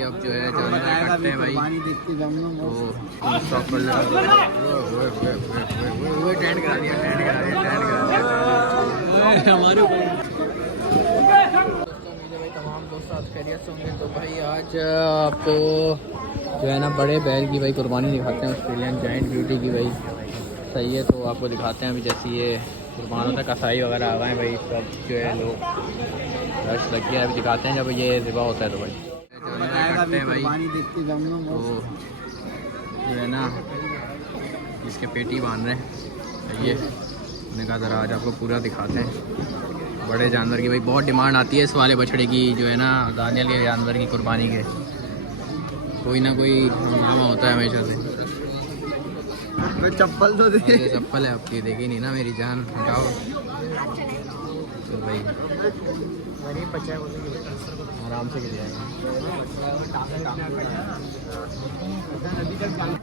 अब जो है जानवर काटते हैं भाई, तो स्टॉप कर ले। वो टेंट करा दिया, टेंट करा दिया हमारे भाई। तमाम दोस्त आज खैरियत से होंगे। तो भाई आज आपको जो है ना बड़े बैल की भाई कुर्बानी दिखाते हैं, ऑस्ट्रेलियन जायंट ब्यूटी की भाई। सही है, तो आपको दिखाते हैं अभी जैसे ये कुर्बान होता है, कसाई वगैरह आ गए हैं भाई, सब जो है लोग रश लग गया। अभी दिखाते हैं जब ये ज़िबा होता है तो भाई काटते हैं भाई, तो जो है ना इसके पेटी बांध रहे हैं। ये मैंने कहा ज़रा आज आपको पूरा दिखाते हैं बड़े जानवर की भाई। बहुत डिमांड आती है इस वाले बछड़े की, जो है ना दानियल के जानवर की कुर्बानी के कोई ना कोई हंगामा होता है हमेशा से। चप्पल तो दे, चप्पल है आपकी, देखी नहीं ना मेरी जान, हटाओ। तो भाई आराम से गिर जाएगा।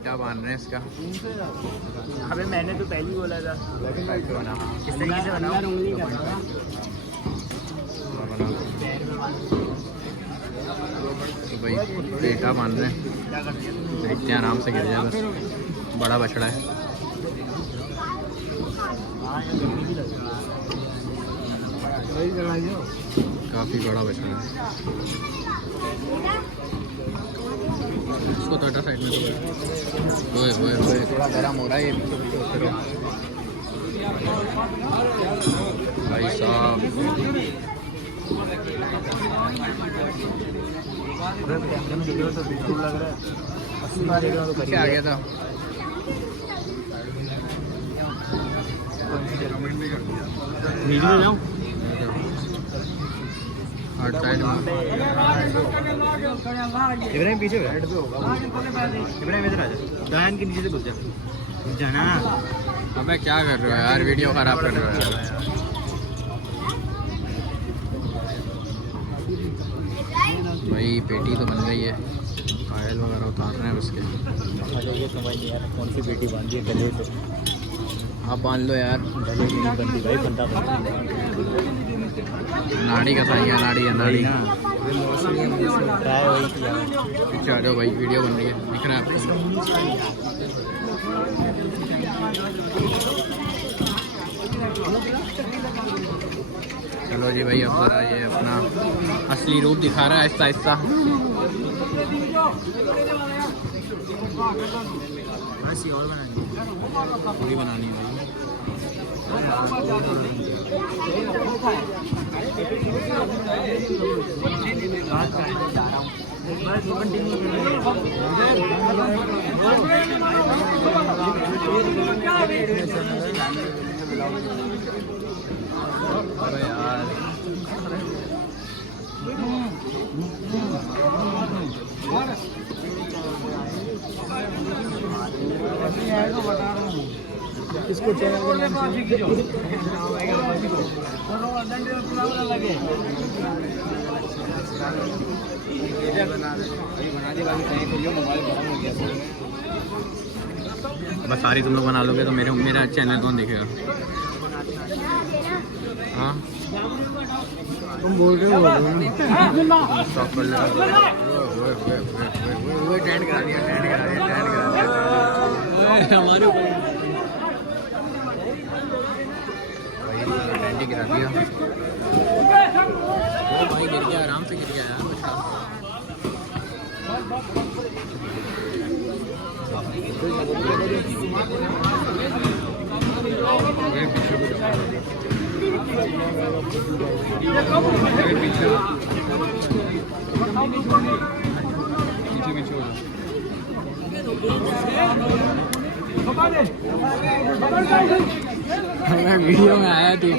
क्या बांध रहे हैं इसका? अबे मैंने तो पहले ही बोला था बना किस तरीके से बनाओ। तो भाई पेटा बांध रहे हैं, देखते हैं आराम से गिर जाए बस। बड़ा बछड़ा है, काफ़ी बड़ा बछड़ा है। इसको तो अड्डा साइड में तो थोड़ा गर्म हो रहा है ये भाई साहब। क्या आ गया था? इब्राहिम पीछे इब्राहिम इधर आ जा, दयान के नीचे से घुस जाना। अबे क्या कर रहे हो यार, वीडियो खराब कर रहे हो यार। भाई पेटी तो बन गई है, पायल वगैरह उतार रहे हैं उसके। ये समझ नहीं यार कौन सी पेटी बांधी है गले से। आप बांध लो यार। गले की नहीं बनती भाई, बंदा नाड़ी का सही है, नाड़ी है, नाड़ी वही आ जाओ भाई, वीडियो बन रही है, दिख रहा है आपको? चलो जी भाई, अब जरा ये अपना असली रूप दिखा रहा है आहिस्ता आहिस्ता। और बनानी पूरी बनानी है भाई। अरे यार इसको बस सारी तुम लोग बना लोगे तो मेरा चैनल कौन देखेगा? हाँ तुम बोल रहे हो स्टॉप कर ले। वो टेंट करा दिया, टेंट करा दिया, टेंट करा दिया हमारे भाई, टेंट ही गिरा दिया। वो भाई गिर गया, आराम से गिर गया यार मैं वीडियो में आया थी।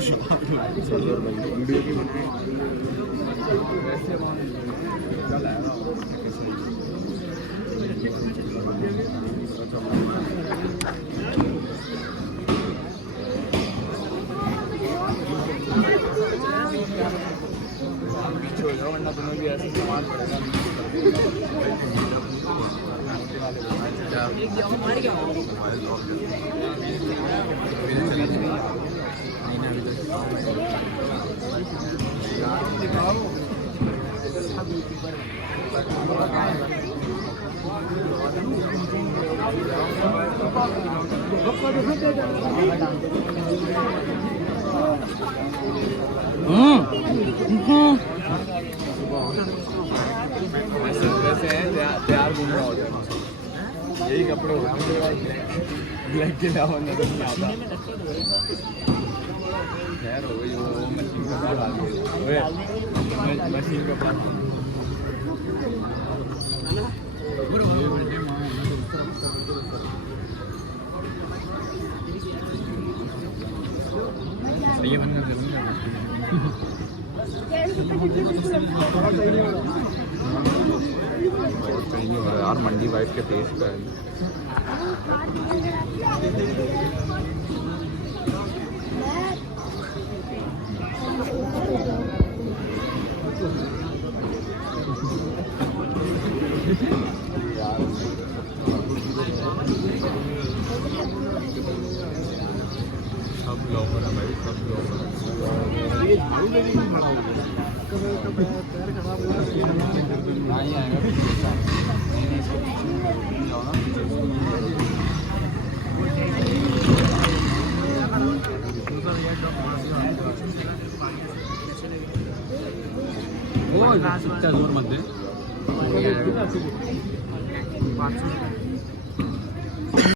वीडियो की बनाए पीछे हो जाओ वरना तुम्हें भी ऐसे सामान पड़ेगा वैसे तैयार घूमना हो जाए यही कपड़े होते हैं ब्लैक के अलावा नजर नहीं आता खैर हो गई वो मशीन का बना मशीन का बना सही बनना जरूरी है कहीं नहीं हो रहा यार मंडी वाइफ के फेस पे सब लोग भाई सब लोग जोर मध्ये